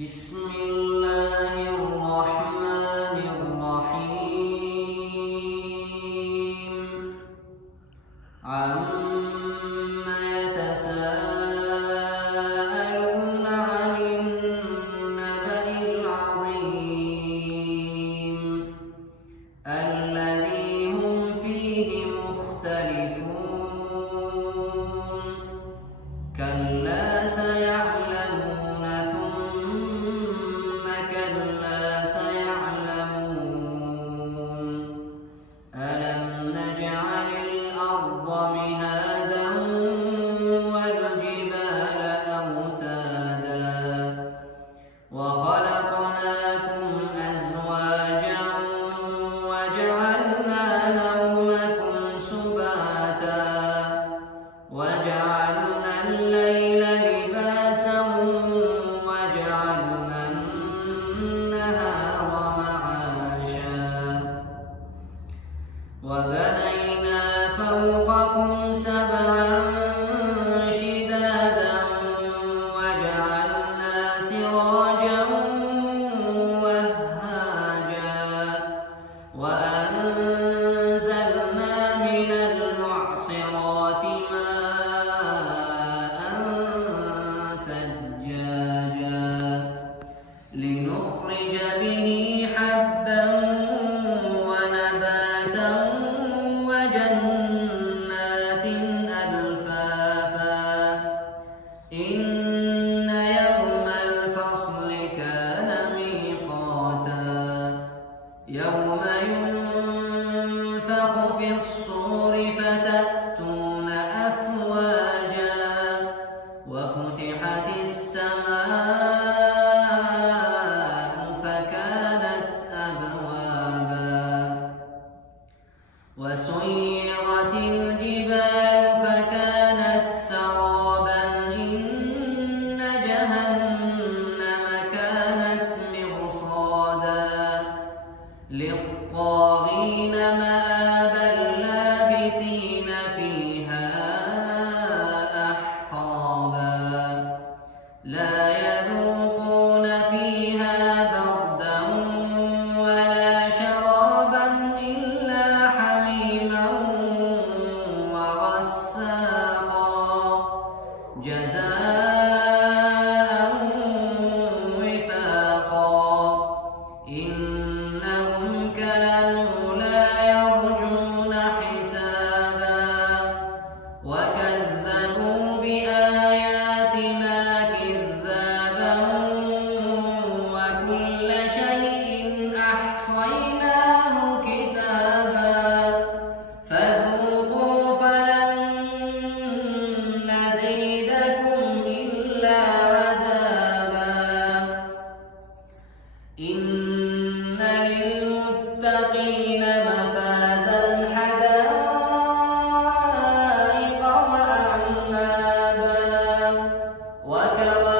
بسم الله الرحمن الرحيم عما يتساءلون عن النبأ العظيم الذي هم فيه مختلفون كلا سيعلمون ثم كلا سيعلمون ألم نجعل الأرض مهادا والجبال أوتادا وخلقناكم أزواجا وجعلنا نومكم سباتا وجعلنا الليل لباسا وجعلنا النهار معاشا وبنينا فوقكم سبعا شدادا وجعلنا سراجا وهاجا وأنزلنا من المعصرات ماء ثجاجا لنخرج به حبا ونباتا وجنات ألفافا إن يوم الفصل كان ميقاتا يوم ينفخ في الصور فتأتون أفواجا وفتحت السماء فكانت أبوابا وسيرت الجبال فكانت سرابا إن جهنم كانت مرصادا للطاغين مآبا لابثين فيها أحقابا لا يذوقون فيها بردا ولا شرابا إلا حميما وغساقا جزاء وفاقا إنهم كانوا لا يرجون حسابا وكذبوا بآياتنا كذابا وكل شيء أحصيناه كتابا فذوقوا فلن نزيدكم إلا عذابا إن للمتقين مفازا حدائق وأعنابا وكواعب